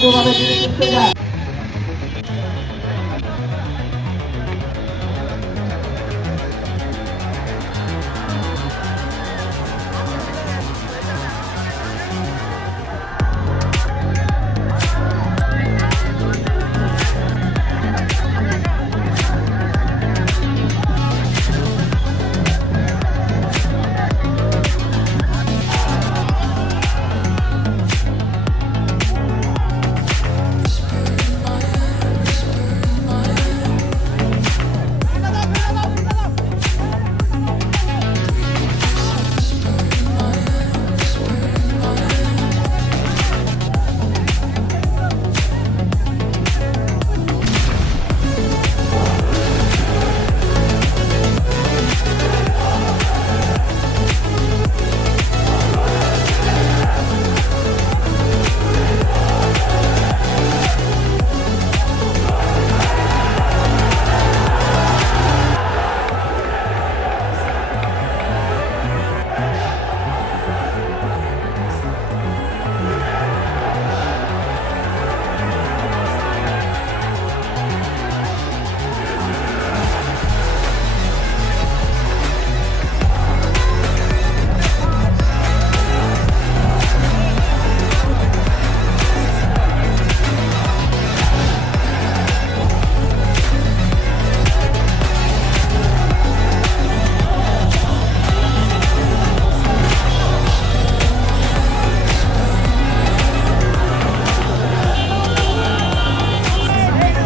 動画が出てきて。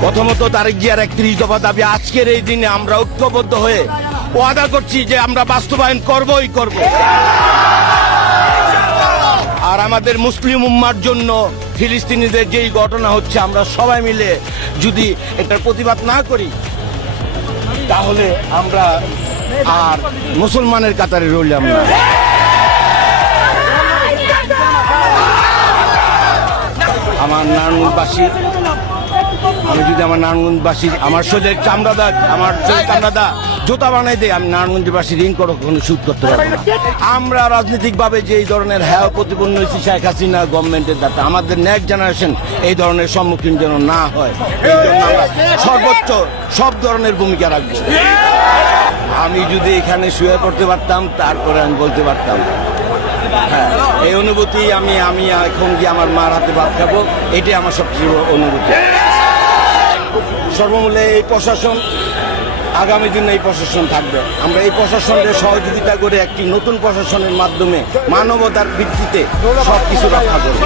প্রথমত তারেক জিয়ার একত্রিশ দফা দাবি, আজকের এই দিনে আমরা ঐক্যবদ্ধ হয়ে ওয়াদা করছি যে আমরা বাস্তবায়ন করবই করব। আর আমাদের মুসলিম উম্মার জন্য ফিলিস্তিনিদের যেই ঘটনা হচ্ছে, আমরা সবাই মিলে যদি এটার প্রতিবাদ না করি, তাহলে আমরা আর মুসলমানের কাতারে রইলাম না। আমার নারায়ণবাসী আমি যদি আমার নারায়ণগঞ্জবাসী, আমার শরীরের চামড়া দাগ আমার শরীর চামড়া দা জুতা বানাই দেয় আমি নারায়ণগঞ্জবাসী ঋণ করো, কোনো সুদ করতে পারব। আমরা রাজনৈতিকভাবে যে এই ধরনের হ্যাঁ প্রতিপন্ন হয়েছি, শেখ হাসিনা গভর্নমেন্টের দ্বারা আমাদের নেক্সট জেনারেশন এই ধরনের সম্মুখীন যেন না হয়, এই সর্বোচ্চ সব ধরনের ভূমিকা রাখব। আমি যদি এখানে শুয়ে পড়তে পারতাম, তারপরে আমি বলতে পারতাম। হ্যাঁ এই অনুভূতি আমি আমি এখন যে আমার মার হাতে ভাত খাব, এটাই আমার সবচেয়ে অনুভূতি। সর্বমূল্যে এই প্রশাসন আগামী দিনে এই প্রশাসন থাকবে। আমরা এই প্রশাসনের সহযোগিতা করে একটি নতুন প্রশাসনের মাধ্যমে মানবতার ভিত্তিতে সবকিছু রক্ষা করব।